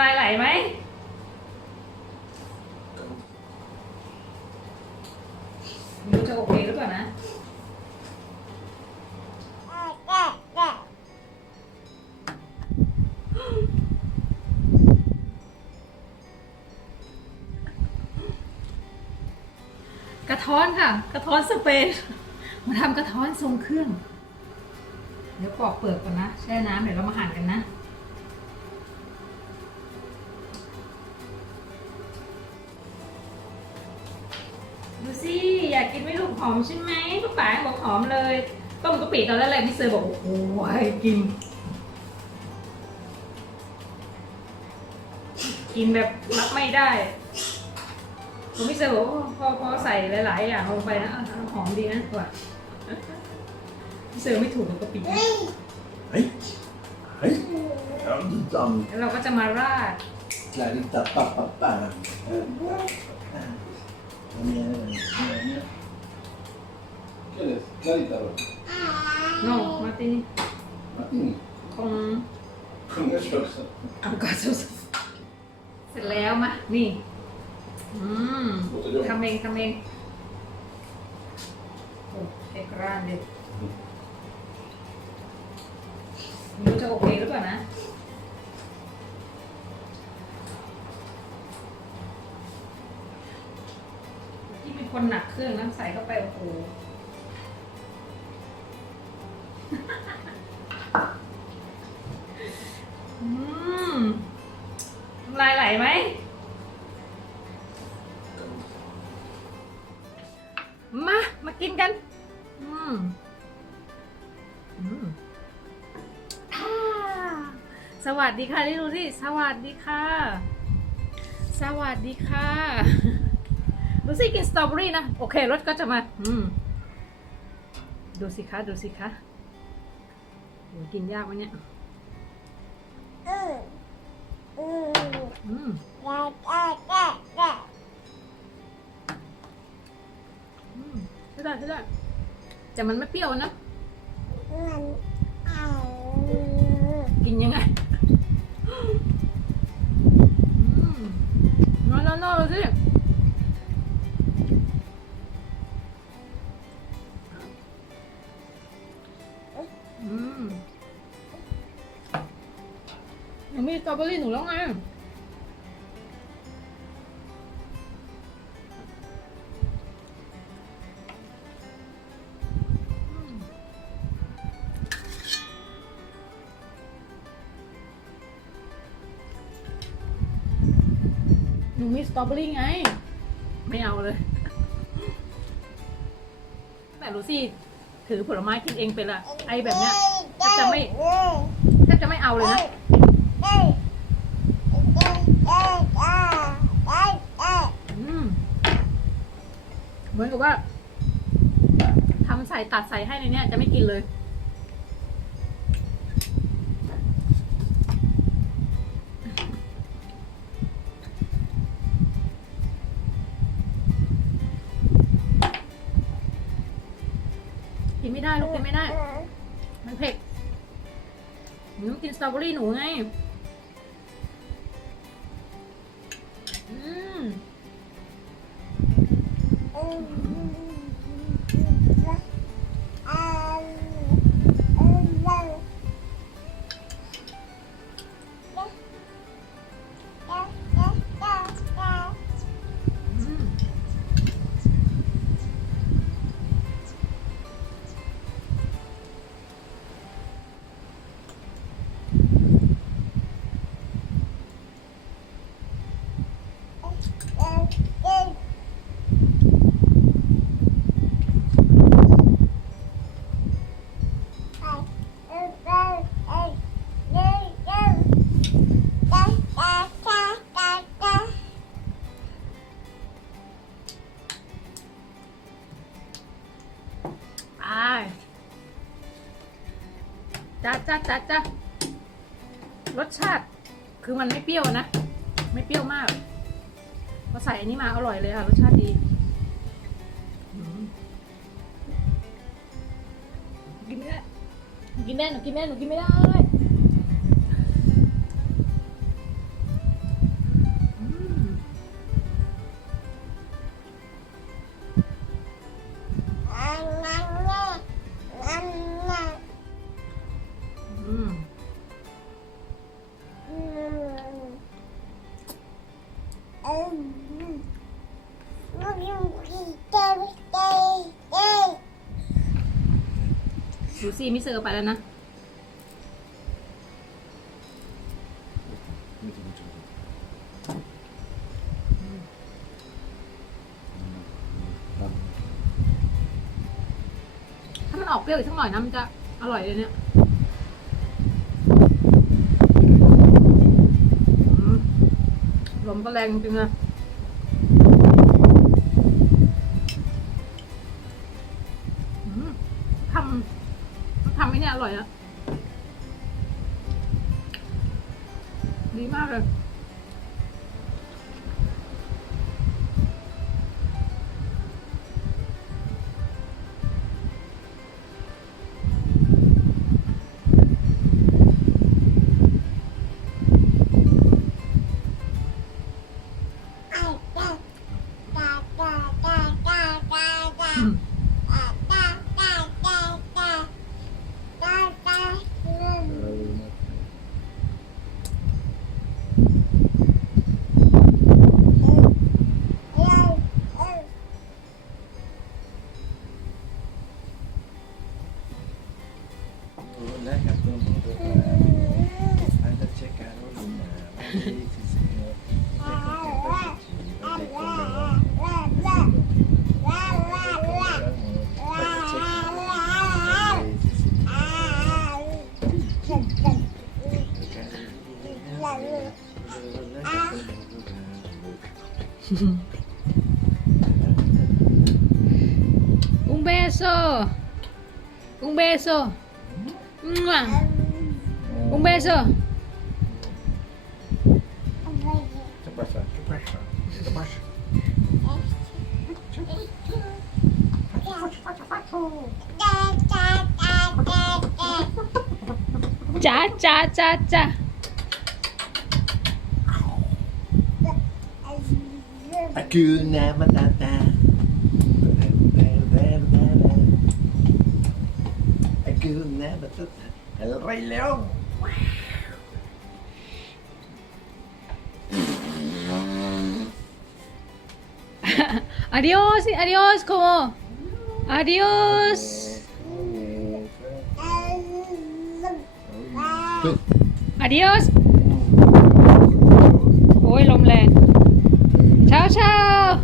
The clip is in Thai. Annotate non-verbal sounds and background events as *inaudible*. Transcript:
ลายไหลไหมไม่รู้จะโอเคหรือเปล่านะกระท้อนค่ะ กระท้อนสเปนมาทำกระท้อนทรงเครื่อง เดี๋ยวปอกเปลือกก่อนนะ แช่น้ำเดี๋ยวเรามาหั่นกันนะ หม่ลูกหอมใช่ไหมลูกป๋าบอกหอมเลย ต้มกะปิตอนแรกๆพี่เซอร์บอกโอ้โหให้กิน กินแบบรับไม่ได้ผมพี่เซอร์บอกว่าพอพอใส่หลายๆอย่างลงไปนะอะหอมดีนะกว่าพี่เซอร์ไม่ถูกกับกะปินะ Hej! Hej! Ja, du dan. แล้วเราก็จะมาราด Clarita pappa para. ¿Qué es? Clarita, bro. โน่มาตินี่ Martín. คง Con eso. เอาก็สุดเสร็จแล้วมานี่ อืมทำเองทำเองโอ้เอกร้านเลยไม่รู้จะโอเคหรือเปล่านะ ที่เป็นคนหนักเครื่องน้ำใส่เข้าไปโอ้โห ลายไหลไหม มา มากินกัน อืมอืมอ่าสวัสดีค่ะนี่ดูสิสวัสดีค่ะ สวัสดีค่ะ ดูสิกินสตรอเบอรี่นะ โอเครสก็จะมา อืม ดูสิคะ ดูสิคะโหกินยากไหมเนี่ยอื มอืมใช่ได้ใช่ได้แต่มันไม่เปรี้ยวนะ กินยังไง เบอรี่หนูแล้วไงหนูมีสตรอเบอรี่ไง ไม่เอาเลย แต่ลูซี่ถือผลไม้กินเองเป็นละไอแบบเนี้ยแทบจะไม่แทบจะไม่เอาเลยนะ อืม เหมือนกับว่าทำใส่ตัดใส่ให้ในเนี้ยจะไม่กินเลยกินไม่ได้ลูกกินไม่ได้ มันเผ็ดหนูต้องกินสตรอเบอรี่หนูไง จ้าจ้าจ้าจ้ารสชาติคือมันไม่เปรี้ยวนะ ไม่เปรี้ยวมากพอใส่อันนี้มาอร่อยเลยค่ะ รสชาติดี กินไม่ได้กินได้หนูกินไม่ได้หนูกินไม่ได้ ดูสิมิเซอร์ไปแล้วนะ ถ้ามันออกเปรี้ยวอีกสักหน่อยนะมันจะอร่อยเลยเนี่ยลมก็แรงจริงอะำทำไอ้เนี่ยอร่อยอะดีมากเลยอื beso. Un beso. ¡Mua! Un beso. ¿Qué pasa? ¿Qué pasa? ¿Qué pasa? Cha, cha, cha, cha. Hakuna Matata. Hakuna El Rey León. *laughs* adiós, adiós, ¿cómo? Adiós. Adiós. Ôi lồng lè. chao. chào.